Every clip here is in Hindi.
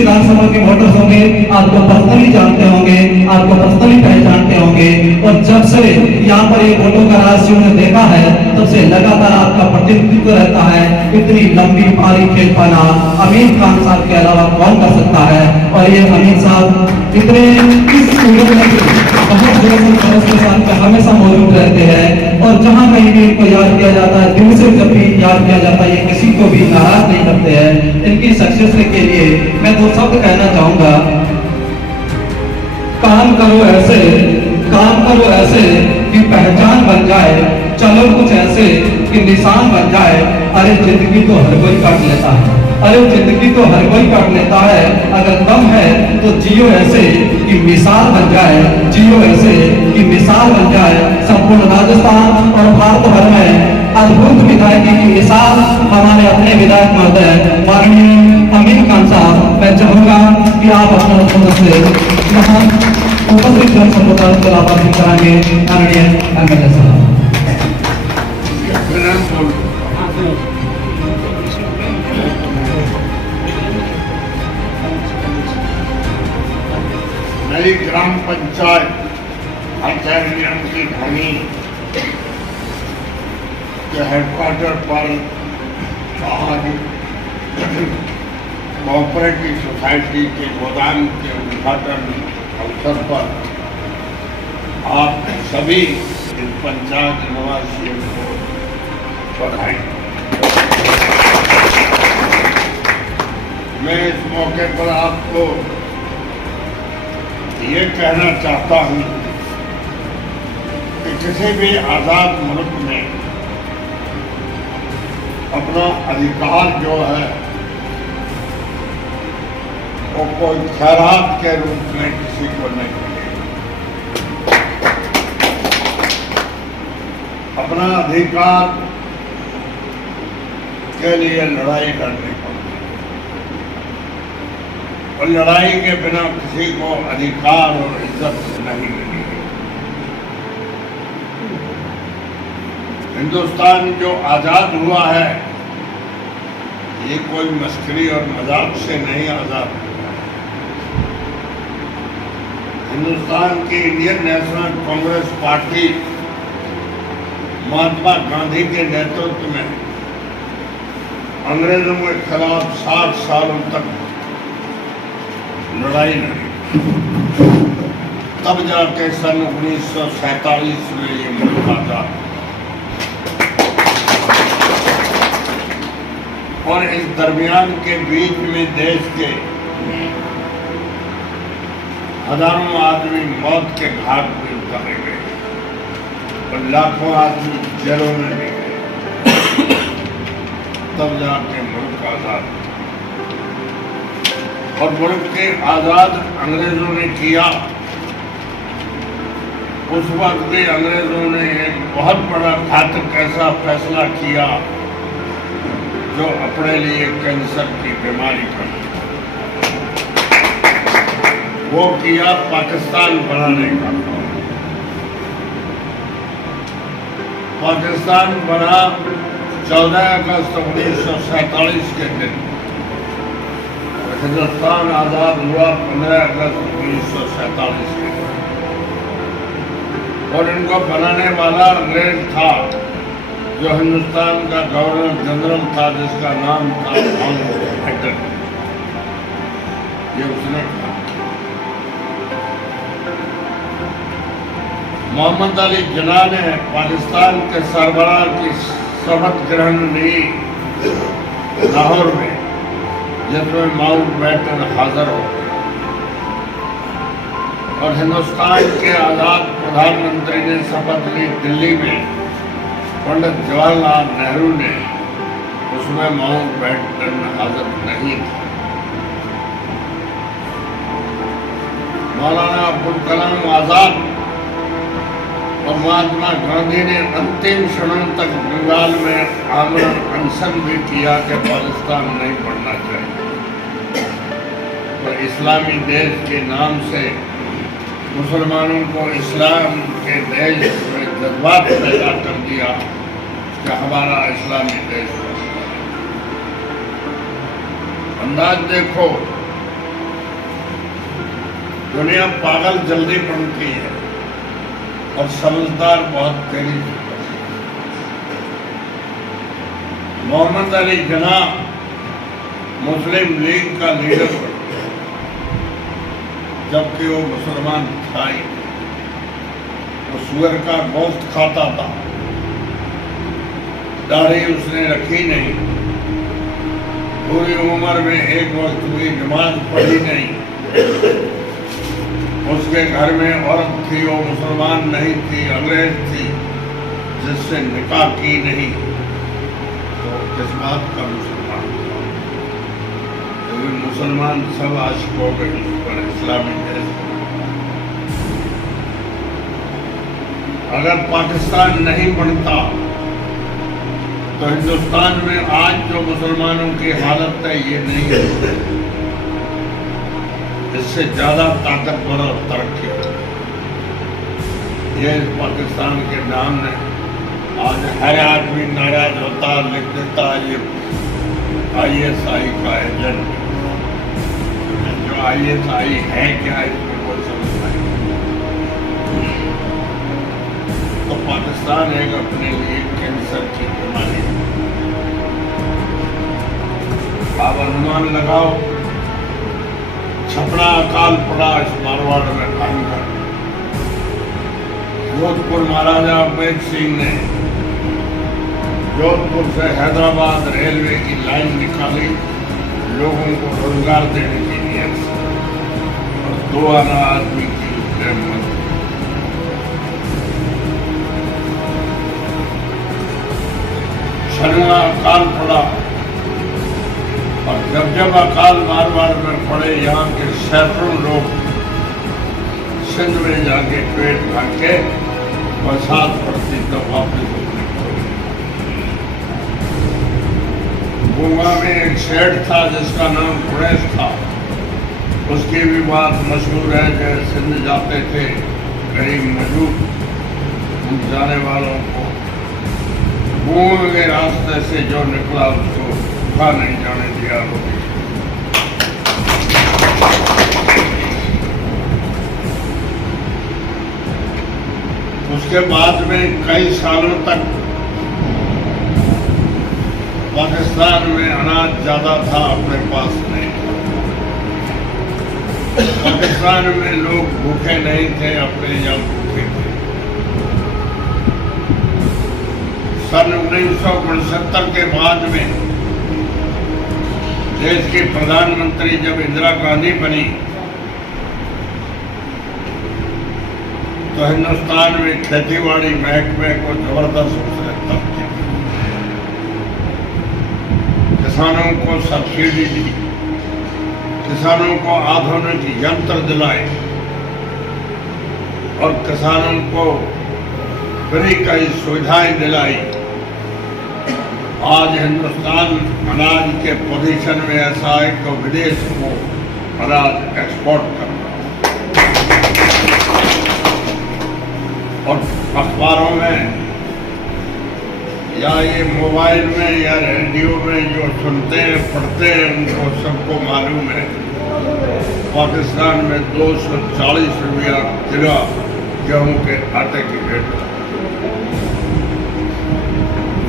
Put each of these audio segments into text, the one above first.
विधानसभा के वोटर्स होंगे, आपको पर्सनली जानते होंगे, आपको पर्सनली पहचानते होंगे। और जब से यहाँ पर ये वोटों का राशि उन्हें देखा है, तब से लगातार आपका प्रतिनिधित्व रहता है। इतनी लंबी भारी खेल पाना अमीन खान साहब के अलावा कौन कर सकता है। और ये अमीन साहब इतने इस उम्र में भी बहुत जोश के साथ हमेशा मौजूद रहते हैं। और जहाँ कहीं भी इनको याद किया जाता है, दिल से जब भी याद किया जाता है, ये किसी को भी नाराज नहीं करते हैं। इनकी सक्सेस के लिए मैं दो शब्द कहना चाहूंगा। काम करो ऐसे कि पहचान बन जाए, चलो कुछ ऐसे कि निशान बन जाए। अरे जिंदगी तो हर कोई काट लेता है, अरे जिंदगी तो हर कोई काट लेता है। अगर दम है तो जियो ऐसे कि मिसाल बन जाए, जियो ऐसे कि मिसाल बन जाए। संपूर्ण राजस्थान और भारत भर में अद्भुत विधायकी की मिसाल हमारे अपने विधायक महोदय माननीय अमीन खान साहब। मैं चाहूंगा कि आप अपना से यहाँ उपस्थित जन समुदाय को लाभान्वित कराएंगे। माननीय एमएलए साहब। नई ग्राम पंचायत आचार्य की घनी के हेडक्वार्टर पर आज कोऑपरेटिव सोसाइटी के गोदाम के उद्घाटन अवसर पर आप सभी इस पंचायत निवासियों को बधाई। मैं इस मौके पर आपको ये कहना चाहता हूँ कि किसी भी आज़ाद मुल्क में अपना अधिकार जो है वो कोई खैरात के रूप में किसी को नहीं मिलेगा। अपना अधिकार के लिए लड़ाई लड़नी पड़ती है और लड़ाई के बिना किसी को अधिकार और इज्जत नहीं मिलेगी। हिंदुस्तान जो आज़ाद हुआ है ये कोई मस्करी और मजाक से नहीं आज़ाद हुआ। हिंदुस्तान की Indian national Congress party Mahatma Gandhi के नेतृत्व में अंग्रेजों के खिलाफ 60 सालों तक लड़ाई लड़ी, तब जाके सन 1947 में ये मुल्क आज़ाद। और इस दरमियान के बीच में देश के हजारों आदमी मौत के घाट पे उतारे गए और लाखों आदमी जेलों में भी गए, तब जाके मुल्क आज़ाद। और मुल्क के आज़ाद अंग्रेजों ने किया। उस वक्त भी अंग्रेजों ने एक बहुत बड़ा घातक ऐसा फैसला किया जो अपने लिए कैंसर की बीमारी का, वो किया पाकिस्तान बनाने का। पाकिस्तान बना 14 अगस्त 1947 के दिन। हिंदुस्तान आज़ाद हुआ 15 अगस्त 1947 के दिन। और इनको बनाने वाला अंग्रेज था जो हिंदुस्तान का गवर्नर जनरल था, जिसका नाम था माउंटबेटन। ये उसने कहा। मोहम्मद अली जिन्ना ने पाकिस्तान के सरबराह की शपथ ग्रहण ली लाहौर में, जिसमें माउंटबेटन हाजिर हो गए। और हिंदुस्तान के आज़ाद प्रधानमंत्री ने शपथ ली दिल्ली में, पंडित जवाहरलाल नेहरू ने, उसमें माउंटबेटन हाजिर नहीं था। मौलाना अब्दुल कलाम आजाद और महात्मा गांधी ने अंतिम क्षणों तक बंगाल में आमरण अनशन भी किया कि पाकिस्तान नहीं पढ़ना चाहिए। और इस्लामी देश के नाम से मुसलमानों को इस्लाम के देश में जज्बात पैदा कर दिया कि हमारा इस्लामी देश। अंदाज देखो दुनिया पागल जल्दी बनती है और समझदार बहुत देरी से बनती है। मोहम्मद अली जिन्नाह मुस्लिम लीग का लीडर बना, जबकि वो मुसलमान था ही। वो सुअर का गोश्त खाता था, दाढ़ी उसने रखी नहीं, पूरी उम्र में एक वक्त भी नमाज पढ़ी नहीं। उसके घर में औरत थी, वो मुसलमान नहीं थी, अंग्रेज थी, जिससे निकाह की नहीं। तो किस बात का मुसलमान था? क्योंकि मुसलमान सब आशिक हो गए उस पर, इस्लामी देश पर। अगर पाकिस्तान नहीं बनता तो हिंदुस्तान में आज जो मुसलमानों की हालत है ये नहीं है, इससे ज्यादा ताकतवर और तरक्की है। ये पाकिस्तान के नाम ने आज हर आदमी नाराज होता, लिख देता ये ISI का एजेंट। जो ISI है क्या, इसमें कोई समझ नहीं। तो पाकिस्तान एक अपने लिए कैंसर की बीमारी है। आप अनुमान लगाओ, छपरा अकाल पड़ा इस मारवाड़ में भयंकर। जोधपुर महाराजा अवैध सिंह ने जोधपुर से हैदराबाद रेलवे की लाइन निकाली, लोगों को रोजगार देने की नीयत से, और 2 आना आदमी की मौत। छलना अकाल पड़ा, और जब जब अकाल मारवाड़ में पड़े, यहाँ के सैकड़ों लोग सिंध में जाके पेट भर के बरसात पड़ती तो वापस अपने गूंगा में एक सेठ था जिसका नाम कुरैश था। उसकी भी बात मशहूर है, जब सिंध जाते थे गरीब मजदूर, उन जाने वालों को गूंग के रास्ते से जो निकला उसको भूखा नहीं जाने दिया। उसके बाद में कई सालों तक पाकिस्तान में अनाज ज्यादा था, अपने पास नहीं था। पाकिस्तान में लोग भूखे नहीं थे, अपने यहाँ भूखे थे। सन 1969 के बाद में देश की प्रधानमंत्री जब इंदिरा गांधी बनी तो हिंदुस्तान में खेतीबाड़ी महकमे को जबरदस्त उसने तरक्की दी। किसानों को सब्सिडी दी, किसानों को आधुनिक यंत्र दिलाए, और किसानों को फ्री कई सुविधाएं दिलाई। आज हिंदुस्तान अनाज के पोजीशन में ऐसा है कि विदेश को अनाज एक्सपोर्ट कर रहा है। और अखबारों में या ये मोबाइल में या रेडियो में जो सुनते हैं पढ़ते हैं, उनको सबको मालूम है पाकिस्तान में 240 रुपया किलो गेहूं के आटे की रेट।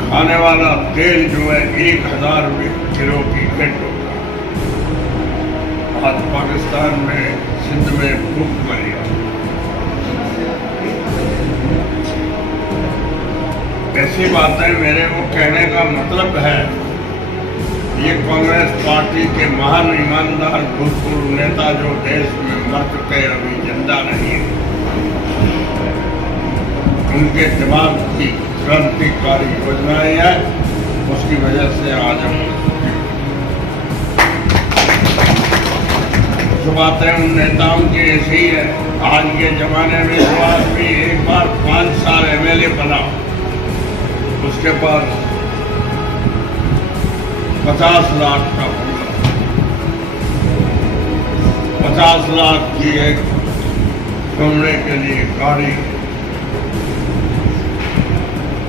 खाने वाला तेल जो है 1000 रुपये किलो की रेट होता है। आज पाकिस्तान में सिंध में भूखमरी है। ऐसी बातें मेरे को कहने का मतलब है, ये कांग्रेस पार्टी के महान ईमानदार भूतपूर्व नेता जो देश में मर चुके अभी जिंदा नहीं है, उनके दिमाग की क्रांतिकारी योजनाएं हैं, उसकी वजह से आज हम जो बातें उन नेताओं की ऐसी है। आज के जमाने में जो आदमी एक बार 5 साल MLA बना, उसके पास 50 लाख का बंगला, 50 लाख की एक घूमने के लिए गाड़ी,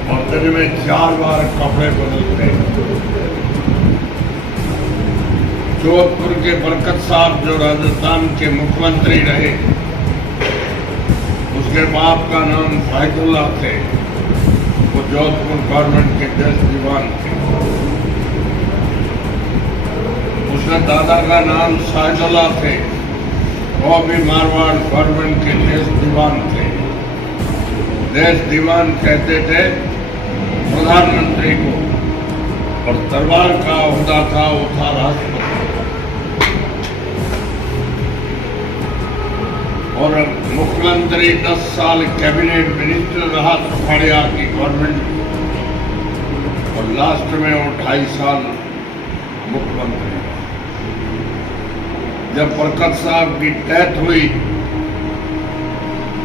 और दिन में 4 बार कपड़े बदलते। जोधपुर के बरकत साहब जो राजस्थान के मुख्यमंत्री रहे, उसके बाप का नाम फायदुल्ला थे, वो जोधपुर गवर्नमेंट के 10 दीवान थे। उसके दादा का नाम शाहजुल्ला थे, वो भी मारवाड़ गवर्नमेंट के 10 दीवान थे। 10 दीवान कहते थे प्रधानमंत्री को, और दरबार का ओहदा था, वो था राष्ट्रपति। और मुख्यमंत्री 10 साल कैबिनेट मिनिस्टर रहा सुखाड़िया की गवर्नमेंट, और लास्ट में वो 2.5 साल मुख्यमंत्री। जब बरकत साहब की डेथ हुई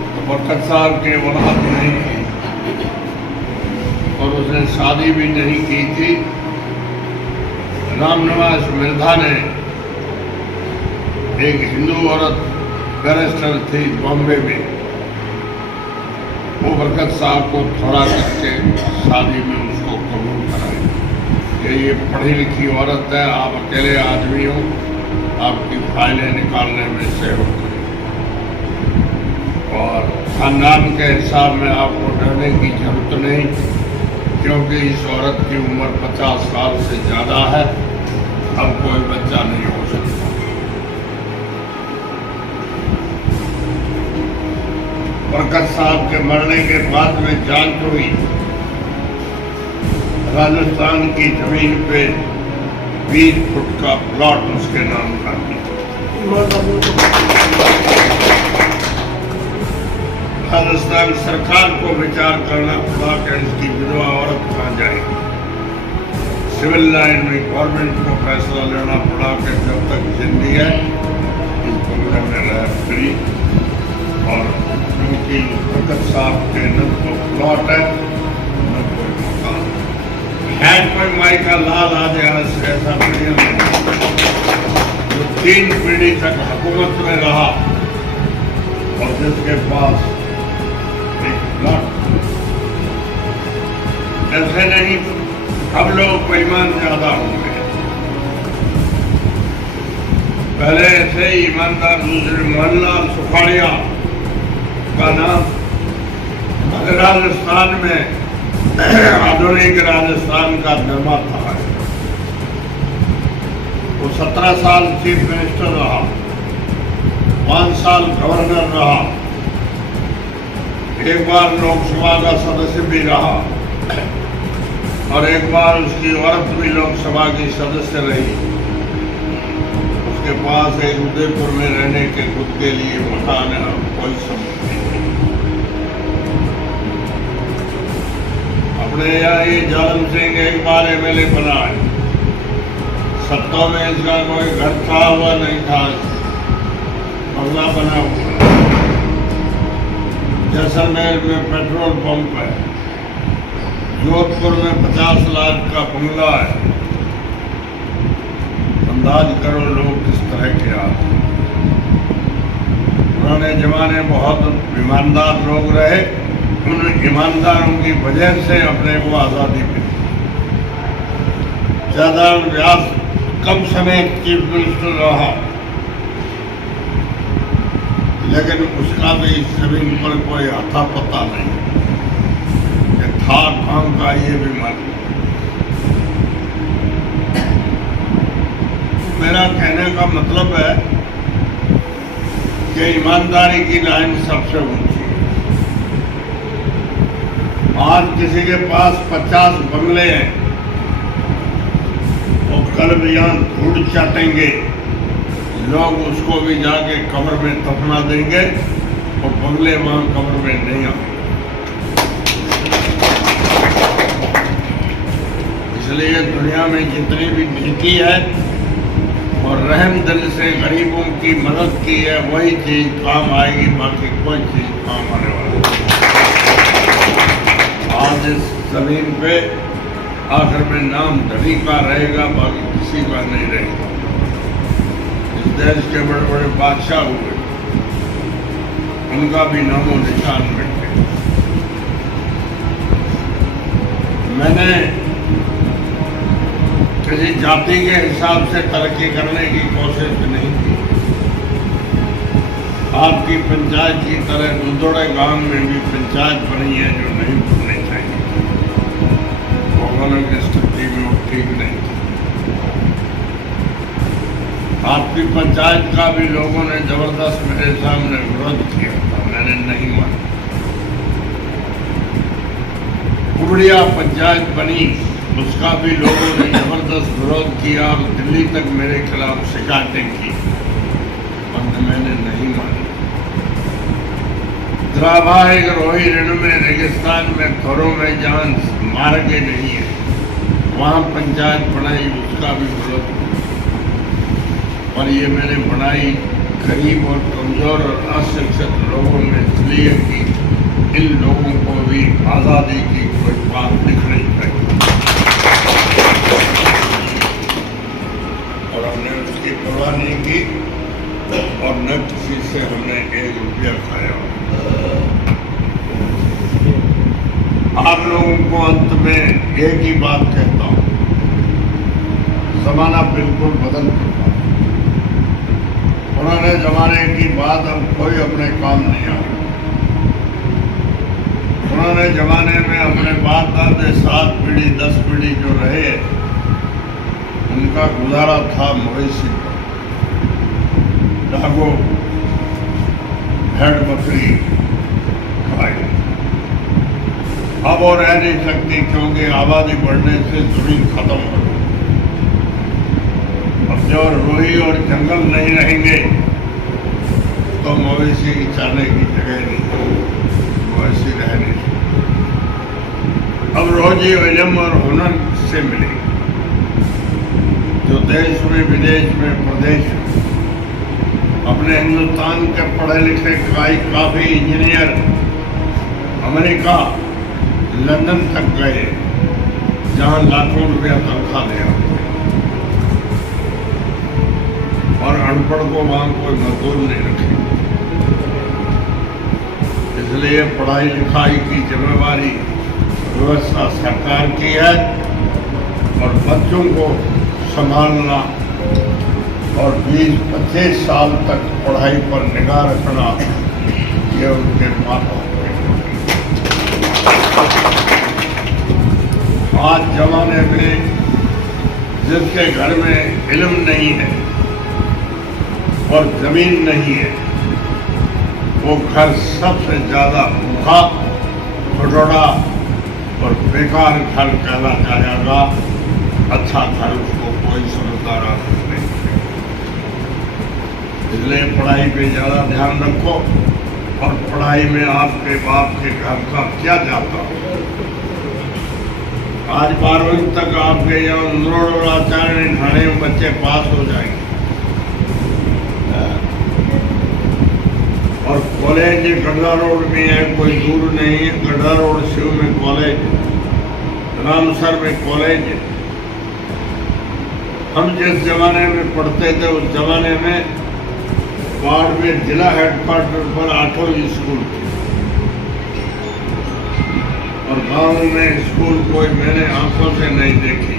तो बरकत साहब के औलाद नहीं थी, और उसने शादी भी नहीं की थी। रामनिवास मिर्धा ने, एक हिंदू औरत बैरिस्टर थी बॉम्बे में, वो बरकत साहब को थोड़ा करके शादी में उसको कबूल कराई कि ये पढ़ी लिखी औरत है, आप अकेले आदमी हो, आपकी फाइलें निकालने में सहयोग करें, और खानदान के हिसाब में आपको डरने की जरूरत नहीं, क्योंकि इस औरत की उम्र 50 साल से ज़्यादा है, अब कोई बच्चा नहीं हो सकता। बरकत साहब के मरने के बाद में जांच हुई, राजस्थान की जमीन पे 20 फुट का प्लॉट उसके नाम का राजस्थान सरकार को विचार करना पड़ा कि इसकी विधवा औरत कहाँ जाएगी। सिविल लाइन में गवर्नमेंट को फैसला लेना पड़ा कि जब तक जिंदगी है इसको करने रहे फ्री, और क्योंकि बरकत साहब के न तो प्लॉट है न कोई मकान है, कोई माई का लाल आ जाए ऐसा बढ़िया नहीं, जो 3 पीढ़ी तक हुकूमत में रहा और जिसके पास एक प्लॉट। ऐसे नहीं, अब लोग बेईमान ज्यादा हो गए, पहले ऐसे ही ईमानदार दूसरे मोहनलाल सुखाड़िया का नाम राजस्थान में आधुनिक राजस्थान का निर्माता है। वो 17 साल चीफ मिनिस्टर रहा, 5 साल गवर्नर रहा, एक बार लोकसभा का सदस्य भी रहा, और एक बार उसकी औरत भी लोकसभा की सदस्य रही। उसके पास एक उदयपुर में रहने के खुद के लिए मकान है, कोई संपत्ति नहीं। अपने यहाँ ये जालम सिंह एक बार एमएलए बना है, सत्ता में इसका कोई घर था हुआ नहीं था, बंगला बना हुआ। जैसलमेर में पेट्रोल पंप है, जोधपुर में 50 लाख का बंगला है। अंदाज करो लोग किस तरह के आते। पुराने जमाने बहुत ईमानदार लोग रहे, उन ईमानदारों की वजह से अपने को आज़ादी मिली। ज़्यादा व्यास कम समय चीफ मिनिस्टर रहा, लेकिन उसका भी जमीन पर कोई आता पता नहीं था, काम का ये भी मालूम। मेरा कहने का मतलब है कि ईमानदारी की लाइन सबसे ऊंची है। आज किसी के पास 50 बंगले हैं, वो कल बयान धूड़ चाटेंगे, लोग उसको भी जाके कब्र में दफना देंगे, और बंगले वहां कब्र में नहीं आएंगे। इसलिए दुनिया में जितनी भी नीति है और रहम दिल से गरीबों की मदद की है, वही चीज काम आएगी, बाकी कोई चीज काम आने वाली नहीं। आज इस जमीन पे आखिर में नाम धनी का रहेगा, बाकी किसी का नहीं रहेगा। इस देश के बड़े बड़े बादशाह हुए, उनका भी नामो निशान मिट गया। मैंने किसी जाति के हिसाब से तरक्की करने की कोशिश नहीं की। आपकी पंचायत की तरह दुदोड़े गांव में भी पंचायत बनी है जो नहीं बननी चाहिए। भौगोलिक स्थिति में वो ठीक नहीं थी। आपकी पंचायत का भी लोगों ने जबरदस्त मेरे सामने विरोध किया था, मैंने नहीं माना। कुबड़िया पंचायत बनी, उसका भी लोगों ने जबरदस्त विरोध किया और दिल्ली तक मेरे खिलाफ शिकायतें की, और मैंने नहीं मानी। द्राभाई रोही ऋण में रेगिस्तान में घरों में जान मार्ग नहीं है, वहाँ पंचायत बनाई, उसका भी विरोध। और ये मैंने बनाई गरीब और कमजोर और अशिक्षित लोगों में इसलिए कि इन लोगों को भी आज़ादी की कोई बात दिखनी चाहिए, और हमने उसकी परवाह नहीं की और न किसी से हमने 1 रुपया खाया। आप लोगों को अंत में एक ही बात कहता हूँ, जमाना बिल्कुल बदल चुका। पुराने जमाने की बात अब कोई अपने काम नहीं आया। पुराने जमाने में अपने बाप दादे 7 पीढ़ी 10 पीढ़ी जो रहे, उनका गुजारा था मवेशी पर, ढागो, भेड़ बकरी खाए। अब वो रह नहीं सकती क्योंकि आबादी बढ़ने से जमीन खत्म हो गई। अब जब रोही और जंगल नहीं रहेंगे तो मवेशी की चाले की जगह नहीं, मवेशी रह नहीं सकती। अब रोजी इल्म और हुनर से मिली, जो देश में विदेश में प्रदेश में अपने हिंदुस्तान के पढ़े लिखे काफी इंजीनियर अमेरिका लंदन तक गए, जहां लाखों रुपया तनख्वाह ले आते, और अनपढ़ को वहां कोई मजदूर नहीं रखे। इसलिए पढ़ाई लिखाई की जिम्मेवारी व्यवस्था सरकार की है, और बच्चों को संभालना और 20-25 साल तक पढ़ाई पर निगाह रखना, ये उनके माता। आज जमाने में जिसके घर में इल्म नहीं है और जमीन नहीं है, वो घर सबसे ज्यादा भूखा, घटोड़ा और बेकार घर कहला जाएगा। अच्छा घर उसको कोई समझदार आदमी नहीं। इसलिए पढ़ाई पे ज्यादा ध्यान रखो, और पढ़ाई में आपके बाप के घर का क्या जाता हो। आज 12वीं तक आपके यहाँ नरोड़ आचार्य ठाणे में बच्चे पास हो जाएंगे, और कॉलेज गढ़ा रोड में है, कोई दूर नहीं है। गढ़ा रोड शिव में कॉलेज, रामसर में कॉलेज है। हम जिस जमाने में पढ़ते थे उस जमाने में वार्ड में जिला हेडक्वार्टर पर 8वीं स्कूल थी, और गांव में स्कूल कोई मैंने आंखों से नहीं देखी।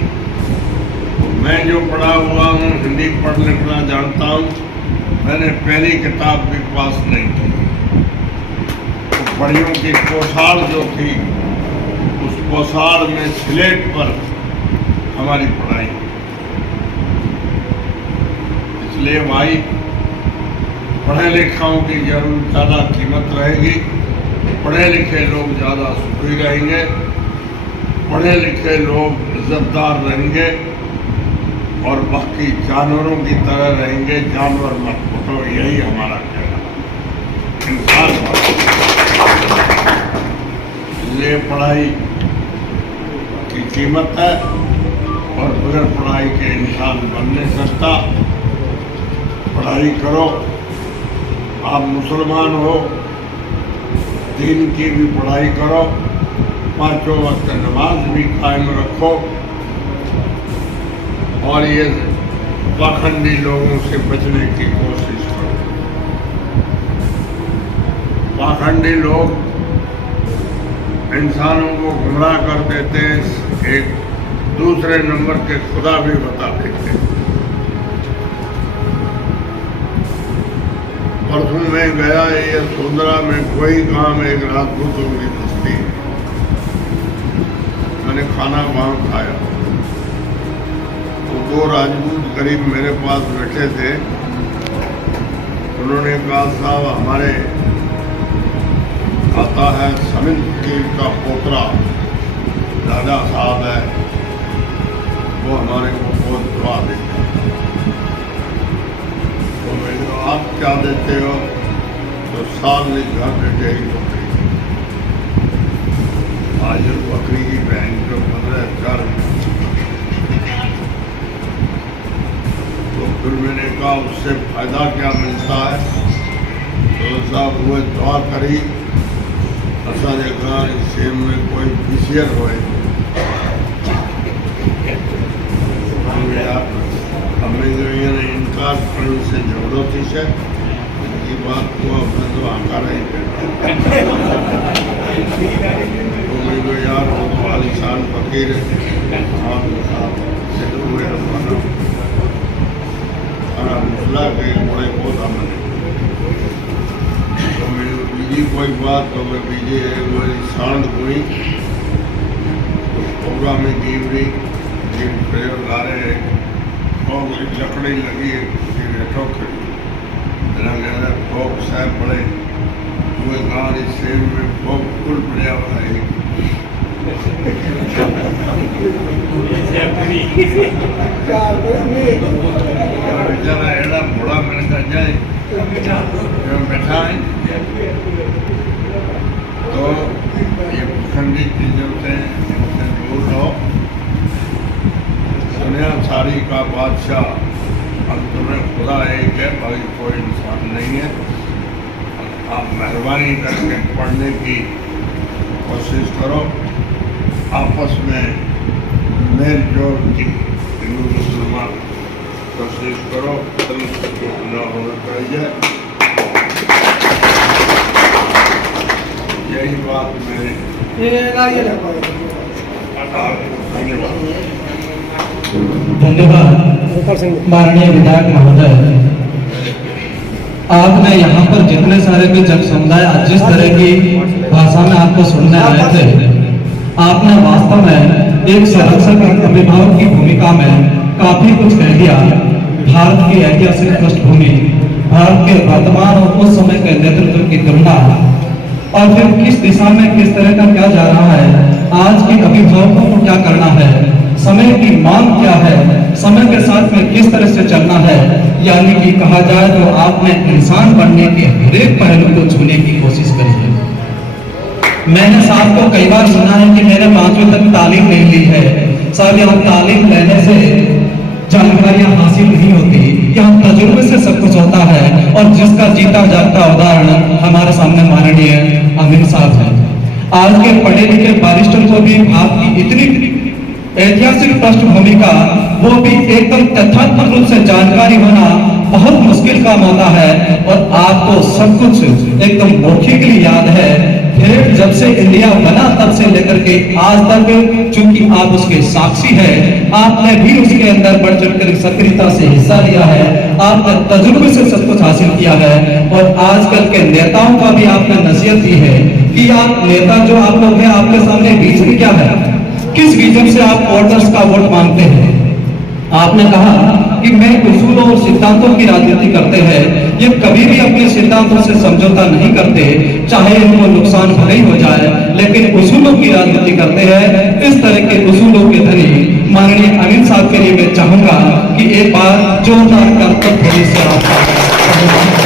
मैं जो पढ़ा हुआ हूँ, हिंदी पढ़ लिखना जानता हूँ, मैंने पहली किताब भी पास नहीं की। तो पढ़ियों की पोशाड़ जो थी, उस पोशाड़ में स्लेट पर हमारी पढ़ाई। इसलिए भाई, पढ़े लिखाओं की जरूर ज़्यादा कीमत रहेगी, पढ़े लिखे लोग ज़्यादा सुखी रहेंगे, पढ़े लिखे लोग इज्जतदार रहेंगे, और बाकी जानवरों की तरह रहेंगे। जानवर मत बनो, यही हमारा कहना। इंसान इसलिए पढ़ाई की कीमत है, और बगैर पढ़ाई के इंसान बन नहीं सकता। पढ़ाई करो, आप मुसलमान हो, दीन की भी पढ़ाई करो, 5 वक्त नमाज भी कायम रखो, और ये पाखंडी लोगों से बचने की कोशिश करो। पाखंडी लोग इंसानों को गुमराह कर देते हैं। एक दूसरे नंबर के खुदा भी बता देते। परसों में गया ये सोंदरा में कोई काम एक राजपूतों की बस्ती, मैंने खाना वहां खाया तो 2 राजपूत करीब मेरे पास बैठे थे। उन्होंने कहा साहब हमारे आता है समिंद पीर का पोतरा दादा साहब है, वो हमारे को बहुत दुआ देते हैं। तो मैंने कहा आप क्या देते हो? तो साल में घर में डेरी बकरी, आज बकरी की बैंक को 15,000। तो फिर मैंने कहा उससे फायदा क्या मिलता है? तो साहब वो दुआ करी असांजे घर सेम में कोई विशियर होए हमें जो ये इनकार करने से जरूरत ही है ये बात को अपने तो आकार ही तो मैं जो यार वो तो आलिशान फकीर और मुसला के बड़े बहुत हमने तो मैं बीजी कोई बात तो मैं बीजे मेरी सांड हुई तो प्रोग्राम में जीवरी जीव प्रयोग ला रहे और मेरी लकड़ी लगी बैठो खड़ी फोक साहब बड़े हुए गाँव सेम में फोक फुल बढ़िया बनाई बेचारा एड़ा बड़ा मैंने कहा जाए बैठा है तो ये ठंडी चीजों से दूर रहो। दुनिया सारी का बादशाह अंत में खुदा एक है, भाई कोई इंसान नहीं है। आप मेहरबानी करके पढ़ने की कोशिश करो, आपस में मेल जोल की हिंदू मुसलमान कोशिश करो, न होना चाहिए। यही बात मैं धन्यवाद माननीय विधायक महोदय। आपने यहाँ पर जितने सारे भी जन समुदाय आज जिस तरह की भाषा में आपको सुनने आए थे, आपने वास्तव में एक संरक्षक अभिभावक की भूमिका में काफी कुछ कह दिया। भारत की ऐतिहासिक पृष्ठभूमि, भारत के वर्तमान और उस समय के नेतृत्व की तुलना और फिर किस दिशा में किस तरह का क्या जा रहा है, आज के अभिभावकों को क्या करना है, समय की मांग क्या है, समय के साथ में किस तरह से चलना है। यानी कि कहा जाए तो आपने इंसान बनने के हर एक पहलू को छूने की कोशिश करी है। मैंने साहब को कई बार सुना है कि मैंने 5वीं तक तालीम नहीं ली है। साहब यहाँ तालीम लेने से जानकारियां हासिल नहीं होती, यहाँ तजुर्बे से सब कुछ होता है। और जिसका जीता जागता उदाहरण हमारे सामने माननीय अमीन साहब है। आज के पढ़े लिखे बारिस्टर को भी भारत की इतनी ऐतिहासिक पृष्ठभूमि का वो भी एकदम तथ्यात्मक रूप से जानकारी होना बहुत मुश्किल काम होता है। और आपको सब कुछ एकदम मौखिकली याद है। फिर जब से इंडिया बना तब से लेकर के आज तक, चूंकि आप उसके साक्षी हैं, आपने भी उसके अंदर बढ़ चढ़कर सक्रियता से हिस्सा लिया है। आपने तजुर्बे से सब कुछ हासिल किया है। और आजकल के नेताओं का भी आपने नसीहत दी है कि आप नेता जो आप लोग हैं, आपके सामने विजन क्या है, किस विजन से आप वोटर्स का वोट मांगते हैं। आपने कहा कि मैं उसूलों और सिद्धांतों की राजनीति करते हैं, ये कभी भी अपने सिद्धांतों से समझौता नहीं करते, चाहे इनको नुकसान भले ही हो जाए, लेकिन उसूलों की राजनीति करते हैं। इस तरह के उसूलों के धनी माननीय अमीन साहब के लिए मैं चाहूंगा कि एक बार जोरदार करतब से आपका